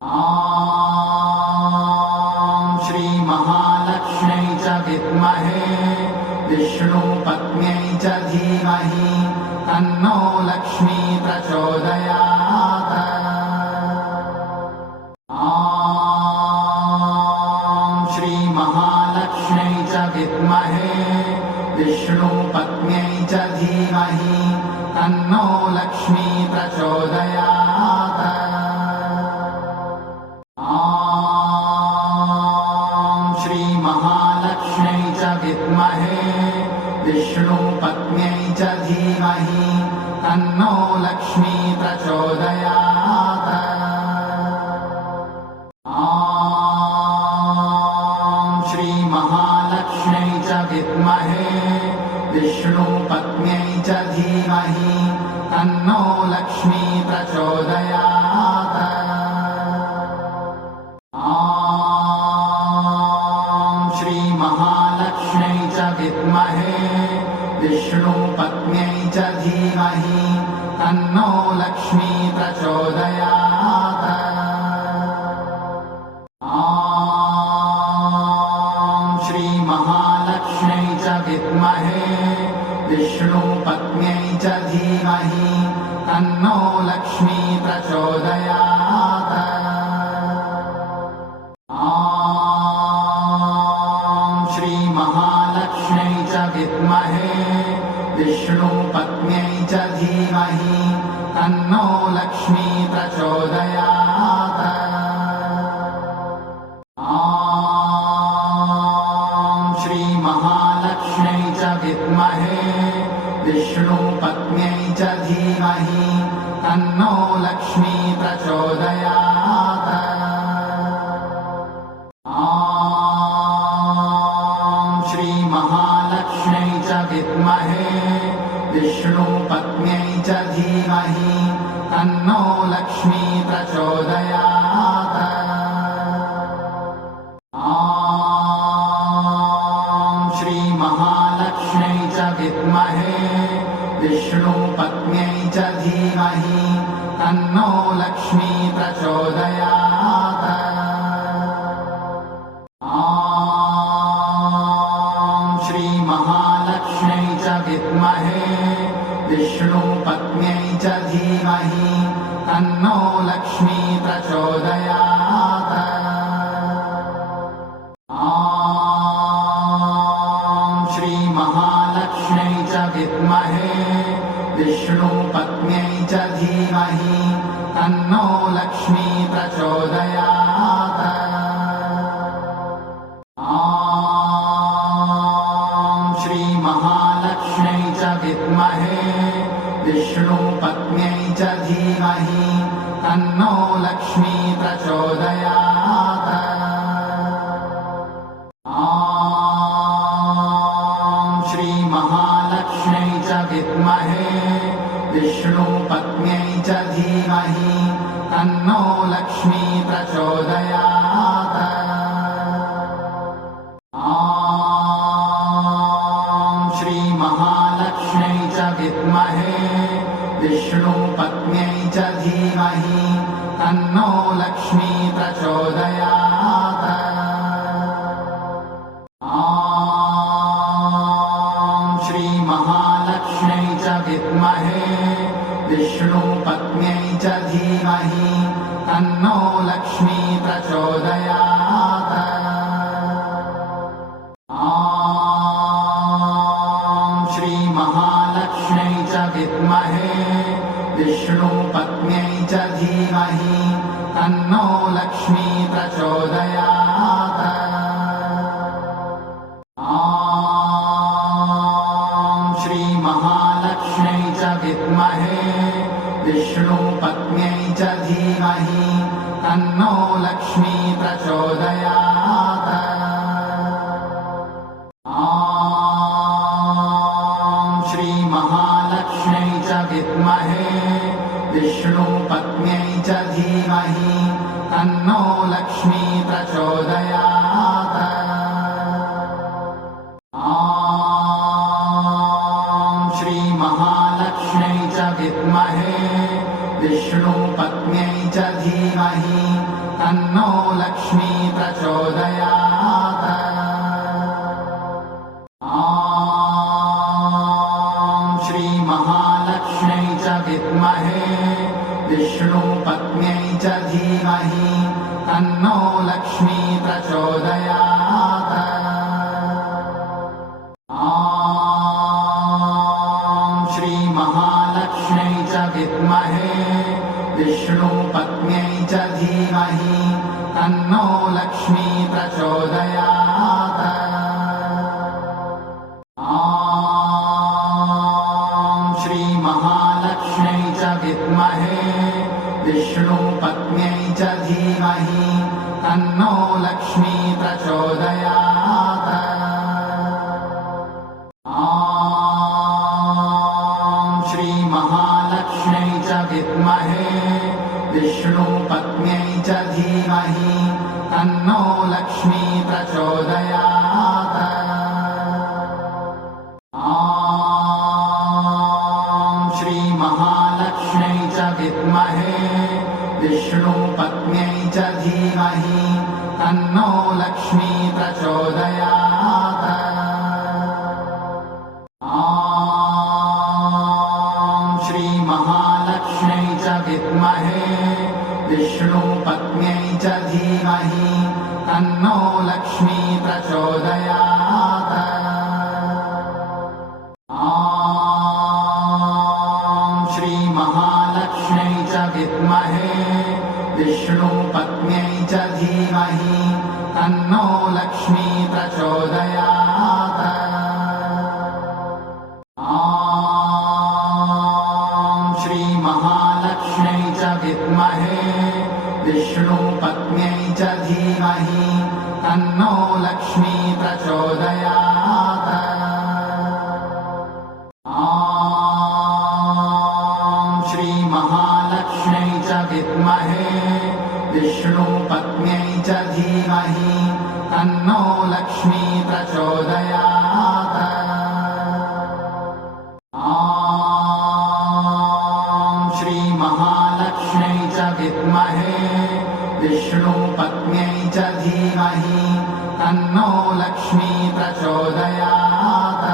ॐ श्री महालक्ष्म्यै च विद्महे विष्णुपत्न्यै च धीमहि तन्नो लक्ष्मी प्रचोदयात्। ॐ श्री महालक्ष्म्यै च विद्महे विष्णुपत्न्यै च धीमहि तन्नो लक्ष्मी प्रचोदयात्। महालक्ष्म्यै च विद्महे विष्णुपत्न्यै च धीमहि तन्नो लक्ष्मी प्रचोदयात्। ॐ श्री महालक्ष्म्यै च विद्महे विष्णुपत्न्यै च धीमहि तन्नो लक्ष्मी प्रचोदयात्। महालक्ष्म्यै च विद्महे विष्णुपत्न्यै च धीमहि तन्नो लक्ष्मी प्रचोदयात्। ॐ श्री महालक्ष्म्यै च विद्महे विष्णुपत्न्यै च धीमहि तन्नो लक्ष्मी प्रचोदयात्। महालक्ष्म्यै च विद्महे विष्णुपत्न्यै च धीमहि तन्नो लक्ष्मी प्रचोदयात्। ॐ श्री महालक्ष्म्यै च विद्महे विष्णुपत्न्यै च धीमहि तन्नो लक्ष्मी प्रचोदयात्। महालक्ष्म्यै च विद्महे विष्णुपत्न्यै च धीमहि तन्नो लक्ष्मी प्रचोदयात्। ॐ श्री महालक्ष्म्यै च विद्महे विष्णुपत्न्यै च धीमहि तन्नो लक्ष्मी प्रचोदयात्। महालक्ष्म्यै च विद्महे विष्णुपत्न्यै च धीमहि तन्नो लक्ष्मी प्रचोदयात्। ॐ श्री महालक्ष्म्यै च विद्महे विष्णुपत्न्यै च धीमहि तन्नो लक्ष्मी प्रचोदयात्। महालक्ष्म्यै च विद्महे विष्णुपत्न्यै च धीमहि तन्नो लक्ष्मी प्रचोदयात्। ॐ श्री महालक्ष्म्यै च विद्महे विष्णुपत्न्यै च धीमहि तन्नो लक्ष्मी प्रचोदयात्। महालक्ष्म्यै च विद्महे विष्णुपत्न्यै च धीमहि तन्नो लक्ष्मी प्रचोदयात्। ॐ श्री महालक्ष्म्यै च विद्महे विष्णुपत्न्यै च धीमहि तन्नो लक्ष्मी प्रचोदयात्। महालक्ष्म्यै च विद्महे विष्णुपत्न्यै च धीमहि तन्नो लक्ष्मी प्रचोदयात्। ॐ श्री महालक्ष्म्यै च विद्महे विष्णुपत्न्यै च धीमहि तन्नो लक्ष्मी प्रचोदयात्। महालक्ष्म्यै च विद्महे विष्णुपत्न्यै च धीमहि तन्नो लक्ष्मी प्रचोदयात्। ॐ श्री महालक्ष्म्यै च विद्महे विष्णुपत्न्यै च धीमहि तन्नो लक्ष्मी प्रचोदयात्। ॐ श्रीमहालक्ष्म्यै च विद्महे विष्णुपत्न्यै च धीमहि तन्नो लक्ष्मी प्रचोदयात्। ॐ श्रीमहालक्ष्म्यै च विद्महे विष्णुपत्न्यै च धीमहि तन्नो लक्ष्मी प्रचोदयात्। ॐ श्रीमहालक्ष्म्यै च विद्महे विष्णुपत्न्यै च धीमहि तन्नो लक्ष्मी प्रचोदयात्। ॐ श्रीमहालक्ष्म्यै च विद्महे विष्णुपत्न्यै च धीमहि तन्नो लक्ष्मी प्रचोदयात्। ॐ श्रीमहालक्ष्म्यै च विद्महे विष्णुपत्न्यै च धीमहि तन्नो लक्ष्मी प्रचोदयात्। ॐ श्रीमहालक्ष्म्यै च विद्महे विष्णुपत्न्यै च धीमहि तन्नो लक्ष्मी प्रचोदयात्। ॐ श्रीमहालक्ष्म्यै च विद्महे विष्णुपत्न्यै च धीमहि तन्नो लक्ष्मी प्रचोदयात्। ॐ श्रीमहालक्ष्म्यै च विद्महे विष्णुपत्न्यै च धीमहि तन्नो लक्ष्मी प्रचोदयात्। ॐ श्रीमहालक्ष्म्यै च विद्महे विष्णुपत्न्यै च धीमहि तन्नो लक्ष्मी प्रचोदयात्। ॐ श्रीमहालक्ष्म्यै च विद्महे विष्णुपत्न्यै च धीमहि तन्नो लक्ष्मी प्रचोदयात्।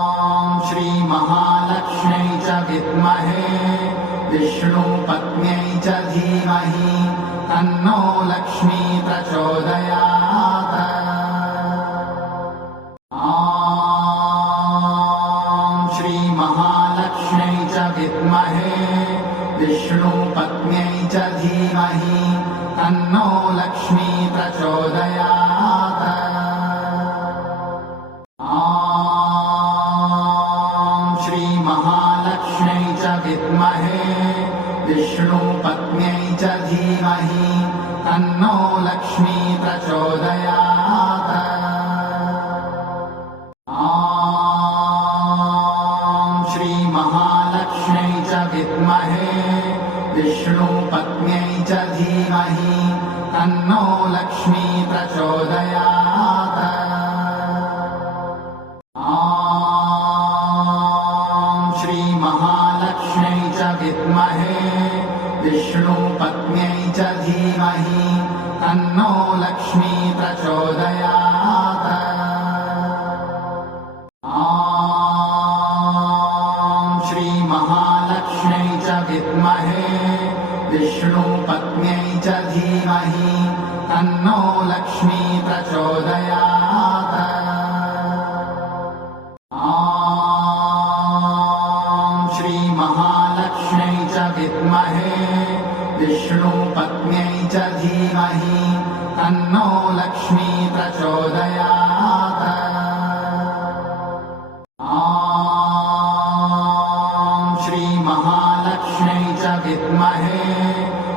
ॐ श्रीमहालक्ष्म्यै च विद्महे विष्णुपत्न्यै च धीमहि तन्नो लक्ष्मी प्रचोदयात्। ॐ श्रीमहालक्ष्म्यै च विद्महे विष्णुपत्न्यै च धीमहि तन्नो लक्ष्मी प्रचोदयात्। ॐ श्रीमहालक्ष्म्यै च विद्महे विष्णुपत्न्यै च धीमहि तन्नो लक्ष्मी प्रचोदयात्। ॐ श्रीमहालक्ष्म्यै च विद्महे विष्णुपत्न्यै च धीमहि तन्नो लक्ष्मी प्रचोदयात्। ॐ श्रीमहालक्ष्म्यै च विद्महे विष्णुपत्न्यै च धीमहि तन्नो लक्ष्मी प्रचोदयात्। ॐ श्रीमहालक्ष्म्यै च विद्महे विष्णुपत्न्यै च धीमहि तन्नो लक्ष्मी प्रचोदयात्। ॐ श्रीमहालक्ष्म्यै च विद्महे विष्णुपत्न्यै च धीमहि तन्नो लक्ष्मी प्रचोदयात्। ॐ श्रीमहालक्ष्म्यै च विद्महे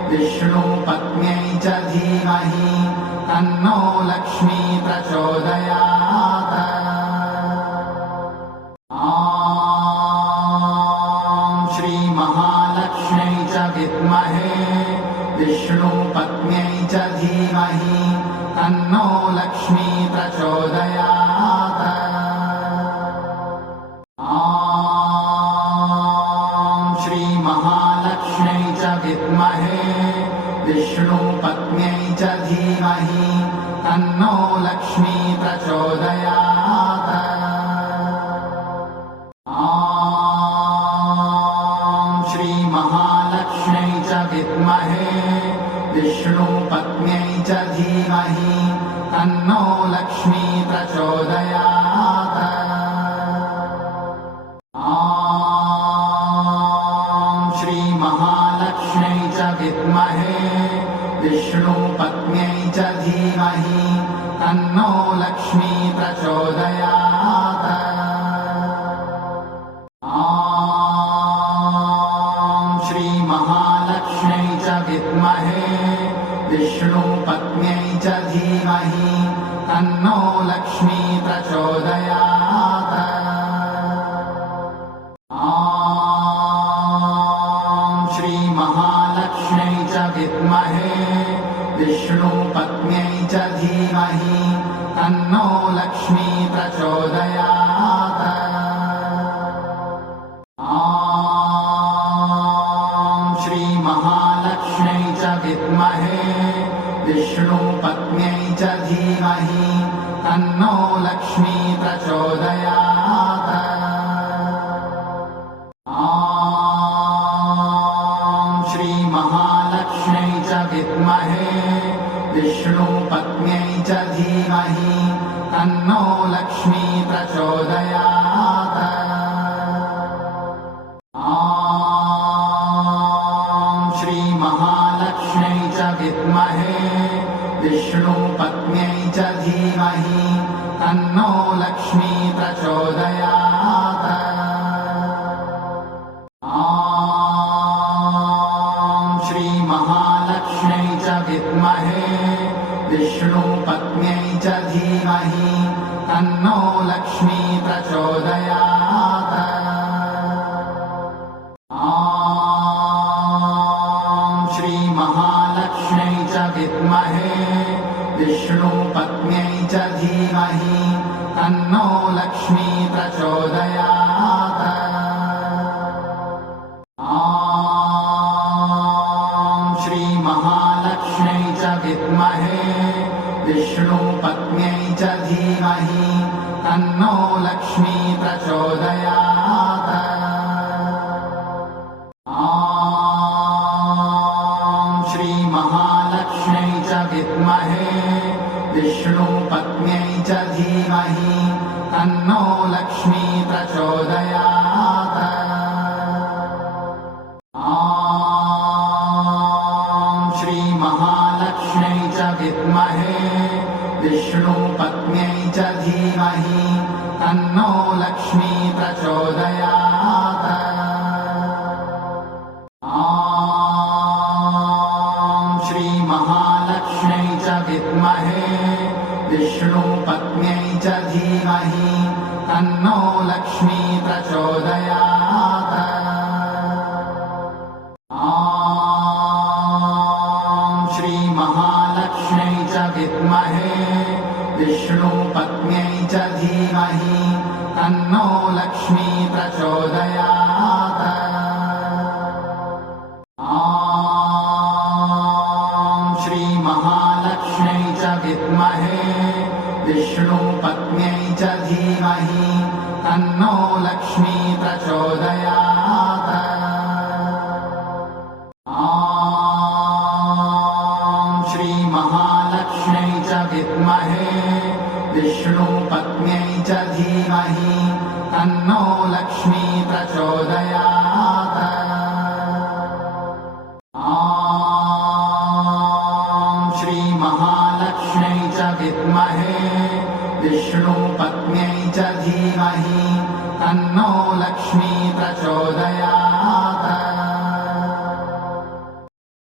विष्णुपत्न्यै च धीमहि तन्नो लक्ष्मी प्रचोदयात्। ॐ श्रीमहालक्ष्म्यै च विद्महे विष्णुपत्न्यै च धीमहि तन्नो लक्ष्मी प्रचोदयात्। ॐ महालक्ष्म्यै च विद्महे विष्णुपत्न्यै च धीमहि तन्नो लक्ष्मी प्रचोदयात्। ॐ श्री महालक्ष्म्यै च विद्महे विष्णुपत्न्यै च धीमहि तन्नो लक्ष्मी प्रचोदयात्। ॐ श्री महालक्ष्म्यै च विद्महे विष्णुपत्न्यै च धीमहि तन्नो लक्ष्मी प्रचोदयात्। ॐ श्री महालक्ष्म्यै च विद्महे विष्णुपत्न्यै च धीमहि तन्नो लक्ष्मी प्रचोदयात्। ॐ श्री महालक्ष्म्यै च विद्महे विष्णुपत्न्यै च धीमहि तन्नो लक्ष्मी प्रचोदयात्। ॐ श्री महालक्ष्म्यै च विद्महे विष्णुपत्न्यै च धीमहि तन्नो लक्ष्मी प्रचोदयात्। ॐ श्री महालक्ष्म्यै च विद्महे विष्णुपत्न्यै च धीमहि तन्नो लक्ष्मी प्रचोदयात्। ॐ श्री महालक्ष्म्यै च विद्महे विष्णुपत्न्यै च धीमहि तन्नो लक्ष्मी प्रचोदयात्। ॐ श्री महालक्ष्म्यै च विद्महे विष्णुपत्न्यै च धीमहि तन्नो लक्ष्मी प्रचोदयात्। ॐ श्री महालक्ष्म्यै च विद्महे विष्णुपत्न्यै च धीमहि तन्नो लक्ष्मी प्रचोदयात्। ॐ श्री महालक्ष्म्यै च विद्महे विष्णुपत्न्यै च धीमहि तन्नो लक्ष्मी प्रचोदयात्। ॐ श्री महालक्ष्म्यै च विद्महे विष्णुपत्न्यै च धीमहि तन्नो लक्ष्मी प्रचोदयात्। ॐ श्री महालक्ष्म्यै च विद्महे विष्णुपत्न्यै च धीमहि तन्नो लक्ष्मी प्रचोदयात्। ॐ श्री महालक्ष्म्यै च विद्महे विष्णुपत्न्यै च धीमहि तन्नो लक्ष्मी प्रचोदयात्। ॐ श्री महालक्ष्म्यै च विद्महे विष्णुपत्न्यै च धीमहि तन्नो लक्ष्मी प्रचोदयात्। ॐ श्री महालक्ष्म्यै च विद्महे विष्णुपत्न्यै च धीमहि तन्नो लक्ष्मी प्रचोदयात्। ॐ श्री महालक्ष्म्यै च विद्महे विष्णुपत्न्यै च धीमहि तन्नो लक्ष्मी प्रचोदयात्। ॐ श्री महालक्ष्म्यै च विद्महे विष्णुपत्न्यै च धीमहि तन्नो